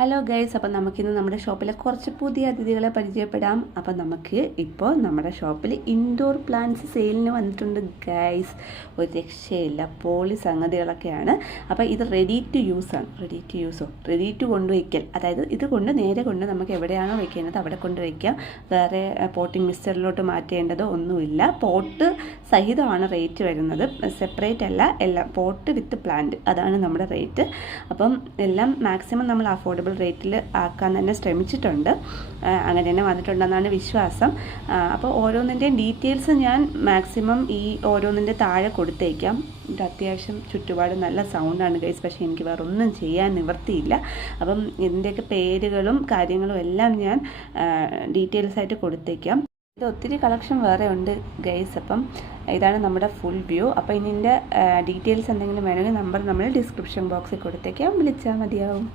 Hello guys, അപ്പം നമുക്കിന്ന് നമ്മുടെ ഷോപ്പിലെ കുറച്ച് പുതിയ അതിഥികളെ പരിചയപ്പെടാം. അപ്പം നമുക്ക് ഇപ്പോൾ നമ്മുടെ ഷോപ്പിൽ ഇൻഡോർ പ്ലാന്റ്സ് സെയിലിന് വന്നിട്ടുണ്ട് ഗൈസ്. ഒരു രക്ഷയില്ല, പോളി സംഗതികളൊക്കെയാണ്. അപ്പോൾ ഇത് റെഡി ടു യൂസാണ്. റെഡി ടു കൊണ്ടുവയ്ക്കൽ, അതായത് ഇത് നേരെ കൊണ്ട് നമുക്ക് എവിടെയാണോ വയ്ക്കുന്നത് അവിടെ കൊണ്ട് വയ്ക്കാം. വേറെ പോട്ടിംഗ് മിക്സ്ചറിലോട്ട് മാറ്റേണ്ടതോ ഒന്നുമില്ല. പോട്ട് സഹിതമാണ് റേറ്റ് വരുന്നത്, സെപ്പറേറ്റ് അല്ല. എല്ലാം പോട്ട് വിത്ത് പ്ലാന്റ്, അതാണ് നമ്മുടെ റേറ്റ്. അപ്പം എല്ലാം മാക്സിമം നമ്മൾ അഫോർഡബിൾ റേറ്റിൽ ആക്കാൻ തന്നെ ശ്രമിച്ചിട്ടുണ്ട്. അങ്ങനെ തന്നെ വന്നിട്ടുണ്ടെന്നാണ് വിശ്വാസം. അപ്പോൾ ഓരോന്നിൻ്റെയും ഡീറ്റെയിൽസ് ഞാൻ മാക്സിമം ഈ ഓരോന്നിൻ്റെ താഴെ കൊടുത്തേക്കാം. ഇത് അത്യാവശ്യം ചുറ്റുപാട് നല്ല സൗണ്ടാണ് ഗൈസ്, പക്ഷേ എനിക്ക് വേറെ ഒന്നും ചെയ്യാൻ നിവർത്തിയില്ല. അപ്പം ഇതിൻ്റെയൊക്കെ പേരുകളും കാര്യങ്ങളും എല്ലാം ഞാൻ ഡീറ്റെയിൽസ് ആയിട്ട് കൊടുത്തേക്കാം. ഇത് ഒത്തിരി കളക്ഷൻ വേറെ ഉണ്ട് ഗൈസ്. അപ്പം ഇതാണ് നമ്മുടെ ഫുൾ വ്യൂ. അപ്പോൾ ഇതിൻ്റെ ഡീറ്റെയിൽസ് എന്തെങ്കിലും വേണമെങ്കിൽ നമ്പർ നമ്മൾ ഡിസ്ക്രിപ്ഷൻ ബോക്സിൽ കൊടുത്തേക്കാം, വിളിച്ചാൽ മതിയാവും.